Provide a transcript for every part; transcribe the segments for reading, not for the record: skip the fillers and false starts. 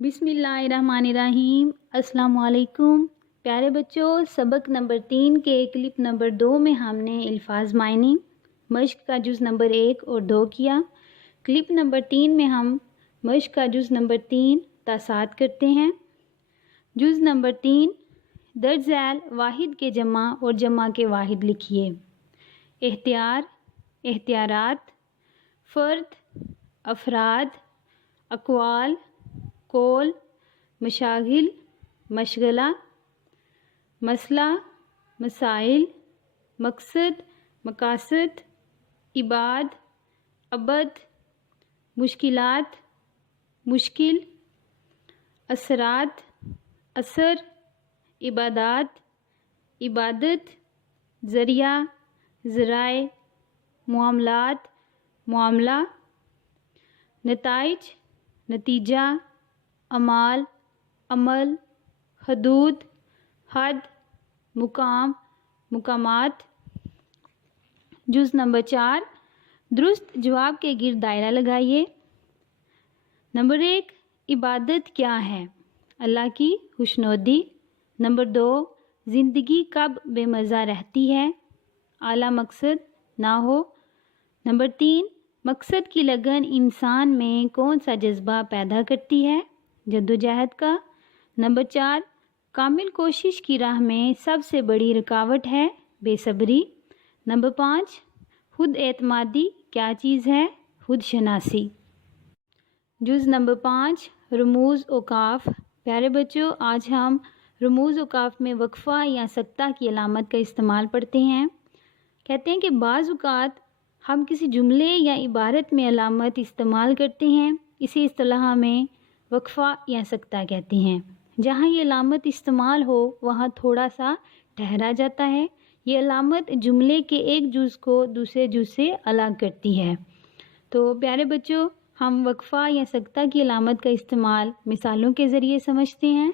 बिस्मिल्लाहिर्रहमानिर्रहीम। अस्सलाम वालेकुम प्यारे बच्चों, सबक नंबर 3 के क्लिप नंबर 2 में हमने अल्फाज मायने मश्क का जुज़ नंबर 1 और 2 किया। क्लिप नंबर 3 में हम मश्क का जुज़ नंबर 3 तासात करते हैं। जुज़ नंबर 3 दर्ज झैल वाहिद के जमा और जमा के वाहिद लिखिए। एहतियार, एहतियारात, फ़र्द, अफराद, अक़वाल, कौल, मशागिल, मशगला, मसला, मसाइल, मकसद, मकासद, इबाद, अबद, मुश्किलात, मुश्किल, असरात, असर, इबादात, इबादत, ज़रिया, ज़राए, मुआमलात, मुआमला, नताइज, नतीजा, अमाल, अमल, हदूद, हद, मुकाम, मुकामात। जुज़ नंबर 4 दुरुस्त जवाब के गिर्द दायरा लगाइए। नंबर 1 इबादत क्या है? अल्लाह की खुशनुदी। नंबर 2 ज़िंदगी कब बेमज़ा रहती है? आला मकसद ना हो। नंबर 3 मकसद की लगन इंसान में कौन सा जज्बा पैदा करती है? जद्दोजहद का। नंबर 4 कामिल कोशिश की राह में सबसे बड़ी रुकावट है बेसब्री। नंबर 5 खुद एतमादी क्या चीज़ है? खुद शनासी। जुज़ नंबर 5 रमूज़ औकाफ। प्यारे बच्चों, आज हम रमूज़ औकाफ में वक्फ़ा या सक्ता की अलामत का इस्तेमाल पढ़ते हैं। कहते हैं कि बाज़ औक़ात हम किसी जुमले या इबारत में अलामत इस्तेमाल करते हैं, इसी इस्तिलाह में वक्फ़ा या सक्ता कहते हैं। जहाँ ये अलामत इस्तेमाल हो वहाँ थोड़ा सा ठहरा जाता है। ये अलामत जुमले के एक जुज़ को दूसरे जुज़ से अलग करती है। तो प्यारे बच्चों, हम वक्फ़ा या सक्ता की अलामत का इस्तेमाल मिसालों के ज़रिए समझते हैं।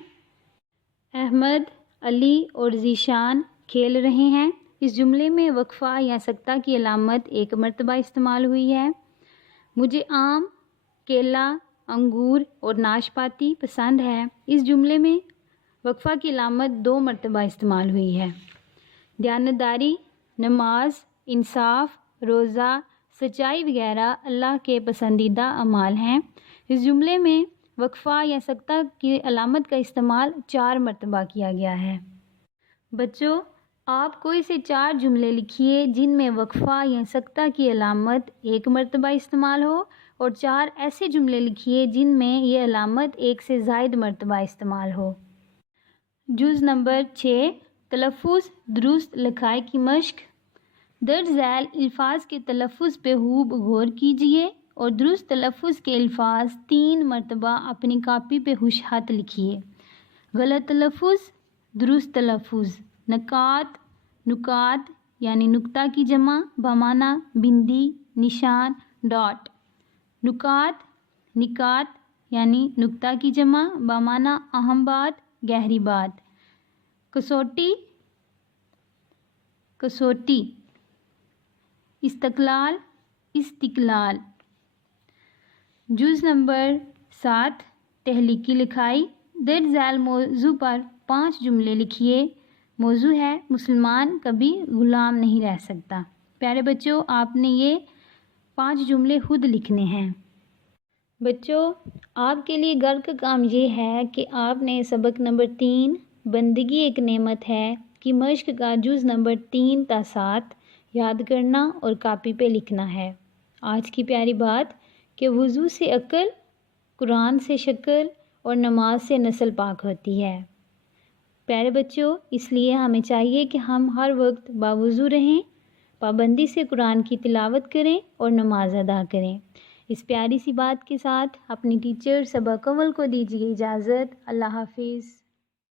अहमद, अली और ज़ीशान खेल रहे हैं। इस जुमले में वक्फ़ा या सक्ता की अलामत एक मरतबा इस्तेमाल हुई है। मुझे आम, केला, अंगूर और नाशपाती पसंद है। इस जुमले में वक्फ़ा की अलामत 2 मरतबा इस्तेमाल हुई है। दयानतदारी, नमाज, इंसाफ, रोज़ा, सच्चाई वगैरह अल्लाह के पसंदीदा अमाल हैं। इस जुमले में वक्फ़ा या सक्ता की अलामत का इस्तेमाल 4 मरतबा किया गया है। बच्चों, आप कोई से 4 जुमले लिखिए जिनमें वक्फ़ा या सक्ता की अलामत 1 मरतबा इस्तेमाल हो, और 4 ऐसे जुमले लिखिए जिनमें ये अलामत 1 से ज़ायद मरतबा इस्तेमाल हो। जुज़ नंबर 6 तलफ़्फ़ुज़ दुरुस्त लिखाई की मश्क। दर्ज झैल अल्फाज के तलफ़्फ़ुज़ पे खूब गौर कीजिए और दुरुस्त तलफ़्फ़ुज़ के अल्फाज 3 मरतबा अपनी कापी पे हुशहत लिखिए। गलत तलफ़्फ़ुज़, दुरुस्त तलफ़्फ़ुज़। नकात, नुकात यानी नुक्ता की जमा बमाना बिंदी, निशान, डॉट। नुकात, निकात यानी नुक्ता की जमा बमाना अहम बात, गहरी बात। कसौटी, कसौटी। इस्तक़लाल, इस्तिक़लाल। जुज़ नंबर 7 तहलीकी लिखाई। दर्ज झैल मौजू पर 5 जुमले लिखिए। मौजू है मुसलमान कभी ग़ुलाम नहीं रह सकता। प्यारे बच्चों, आपने ये 5 जुमले खुद लिखने हैं। बच्चों, आपके लिए गर्व का काम ये है कि आपने सबक नंबर 3 बंदगी एक नेमत है कि मश्क का जुज़ नंबर 3 ता 7 याद करना और कापी पे लिखना है। आज की प्यारी बात कि वज़ू से अक्ल, कुरान से शक्ल और नमाज से नस्ल पाक होती है। प्यारे बच्चों, इसलिए हमें चाहिए कि हम हर वक्त बावज़ू रहें, पाबंदी से कुरान की तिलावत करें और नमाज अदा करें। इस प्यारी सी बात के साथ अपनी टीचर सबा कंवल को दीजिए इजाज़त। अल्लाह हाफ़िज़।